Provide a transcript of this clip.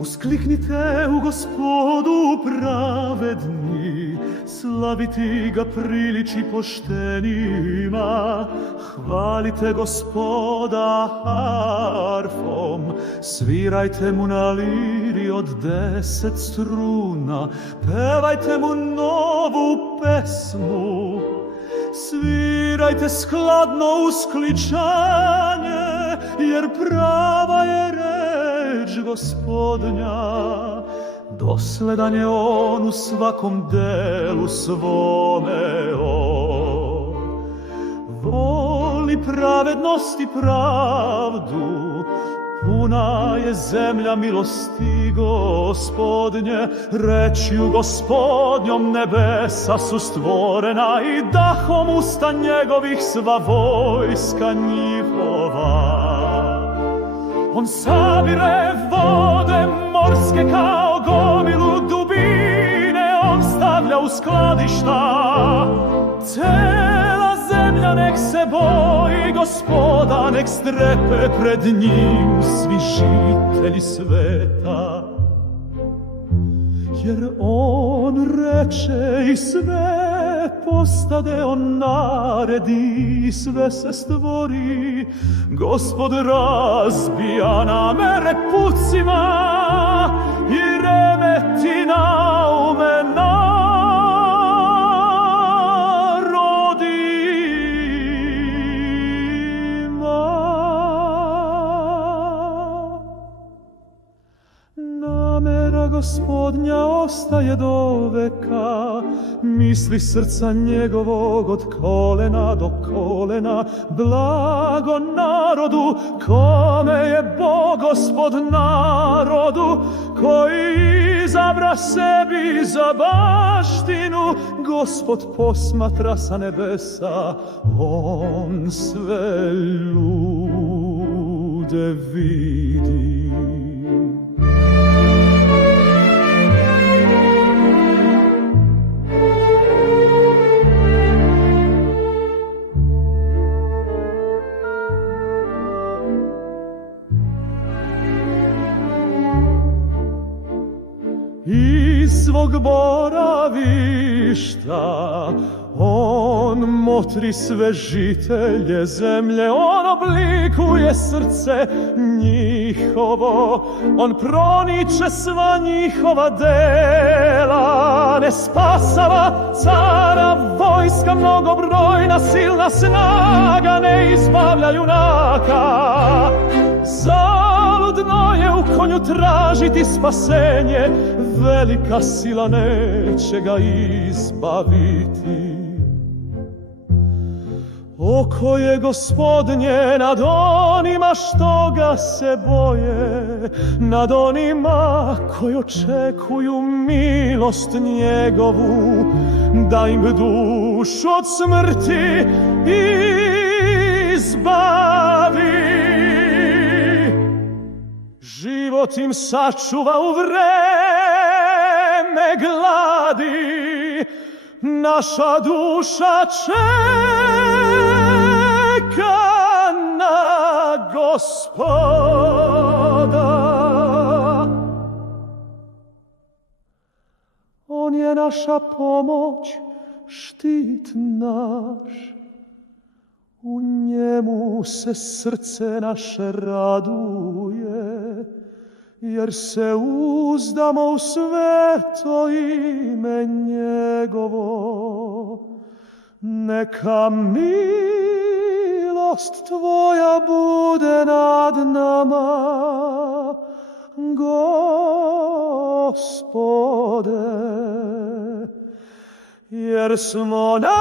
Uskliknite u Gospodu pravedni, slaviti ga priliči poštenima. Hvalite Gospoda harfom, svirajte mu na liri od 10 struna, pevajte mu novu pesmu. Svirajte skladno uskličanje, jer prava je reč Gospodnja. Dosledan je on u svakom delu svome. Voli pravednost i pravdu, puna je zemlja milosti Gospodnje. Rečju Gospodnjom nebesa su stvorena i dahom usta njegovih sva vojska njihova. On sabire vode morske kao gomilu dubine, on stavlja u skladišta. Cela zemlja nek se boji Gospoda, nek strepe pred njim svi žitelji sveta. Jer on reče i sve postade, on naredi i sve se stvori. Gospod razbija namere pucima i remeti naume Gospodnja ostaje do veka, misli srca njegovog od kolena do kolena. Blago narodu kome je Bog Gospod narodu, koji izabra sebi za baštinu. Gospod posmatra sa nebesa, on sve ljude vidi. Iz svog boravišta on motri sve žitelje zemlje, on oblikuje srce njihovo, on proniče sva njihova dela. Ne spasava cara vojska mnogobrojna, silna snaga ne izbavlja junaka. Zaludno je u konju tražiti spasenje, velika sila neće ga izbaviti. Oko je Gospodnje nad onima što ga se boje, nad onima koji očekuju milost njegovu, da im dušu od smrti izbavi. Život im sačuva u vreme gladi, naša duša čeka na Gospoda. On je naša pomoć, štit naš, u njemu se srce naše raduje, jer se uzdamo u sveto ime njegovo. Neka milost tvoja bude nad nama, Gospode, jer smo nadu